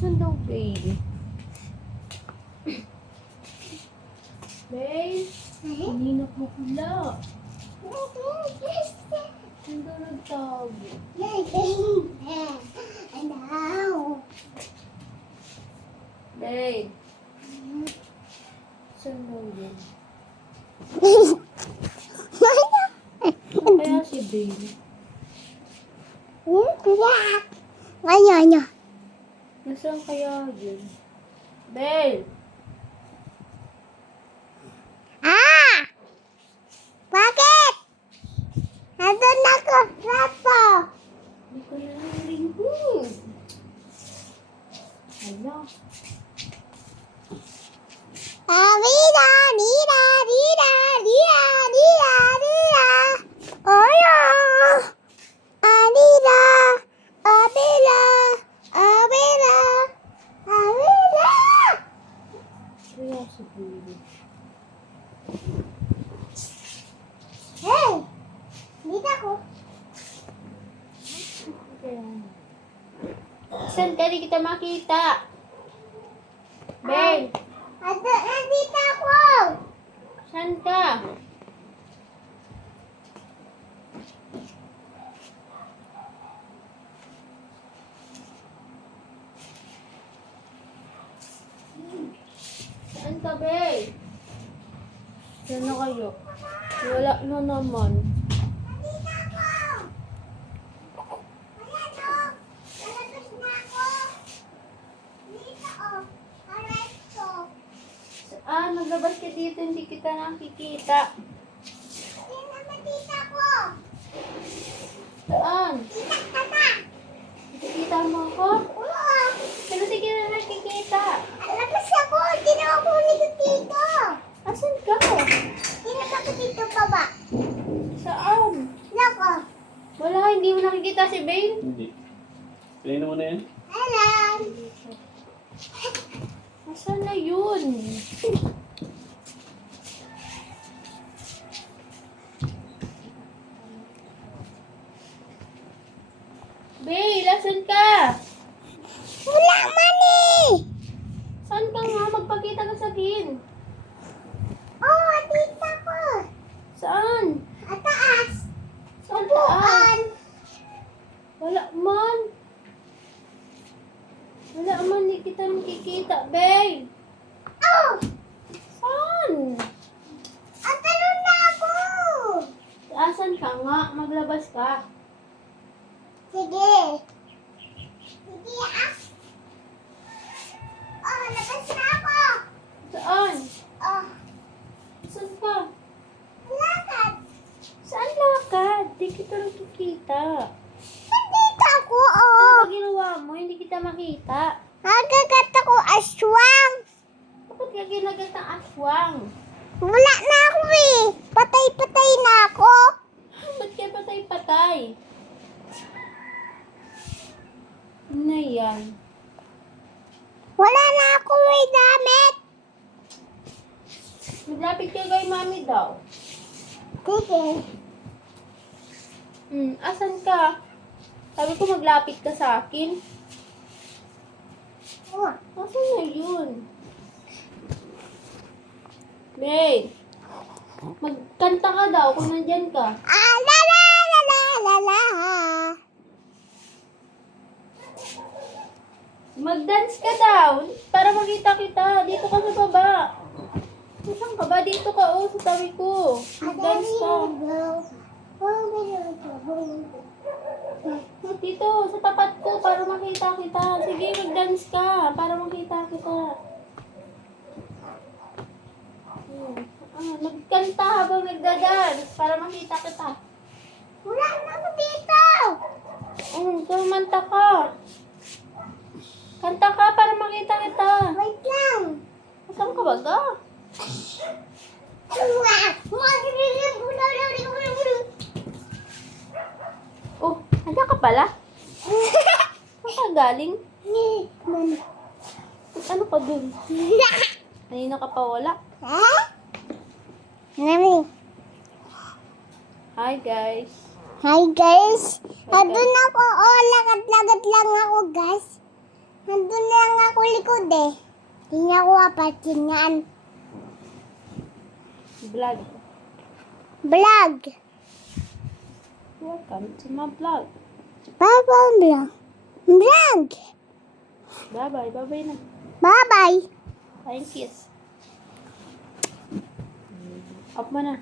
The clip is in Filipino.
Saan daw, babe? Babe? Kanina po pula. Saan daw nagtago? Babe? Saan daw yun? Saan kaya si babe? Nasaan kaya yun? Babe! Bakit? Nandun ako, Rapo. Hindi ko na narinig. Hala. Rida, Rida, Rida, Rida, Rida, Rida. Oyo. Rida, Abila, Abila, Abila. Kaya si babe. Hey, dito ako. Saan ka? Di kita makita. Babe! Nandito ako. Saan ka? Saan ka, babe? Saan na kayo? Wala na naman. Nandito ako. Ayan o. Lalabas na ako. Dito o. Aresto. Maglabas ka dito. Hindi kita nakikita. Yan naman dito ako. Saan? Kita ka na. Nakikita mo ako? Oo. Pero di kita nakikita. Alabas ako. Hindi na ako dito. Asan ka? Tinat ako dito baba. Saan? Loko. Wala, hindi mo nakikita si Bane. Hindi. Pinayin mo na yan? Hello. Asan na yun? Bane, asan ka? Wala man eh. Saan ka nga? Magpakita ka sa akin. Oh, dito ako. Saan? Ataas. Saan taas? Upuan. Wala man. Wala man, hindi kita nakikita, Bane. Oh, Saan? atalo na ako. Asan ka nga? Maglabas ka. Sige. Sige ah. Oh, labas na ako. Saan? Oh, Saan ka? lakad. Saan lakad? Di kita nakikita. Nandito ako, Ano oh. ba ginawa mo? Hindi kita makita. Nagagat ako aswang. Bakit ka ginagat ng aswang? Wala na ako eh. Patay-patay na ako. Ba't ka patay-patay? Ano na yan? Wala na ako may damit. Maglapit ka kay mami daw. Sige. Asan ka? Sabi ko maglapit ka sa akin. Oh, Asan na yun? Babe, magkanta ka daw kung nandyan ka. la la la la la la. Mag-dance ka daw para makita kita. Dito ka sa baba. Saan ka ba? Dito ka, oh, sa tabi ko. Mag-dance ka. Dito, sa tapat ko para makita kita. Sige, mag-dance ka para makita kita. Magkanta habang nagda-dance para makita kita. Wala na ako dito. Kumanta ka. Kanta ka para makita kita. Wait lang. Saan ka ba ga? Oh, nandiyan ka pala? Saan ka galing? Ano ka dun? Kanina ka pa wala. Hi guys. Hi guys. Andun ako. Oh, lagat-lagat lang ako guys. Nandun lang ako likod eh. Hindi niya ako apatingan. Vlog. Vlog. Welcome to my vlog. Bye-bye vlog. Vlog. Bye-bye. Bye-bye na. Bye-bye. Flying kiss. Up mo na.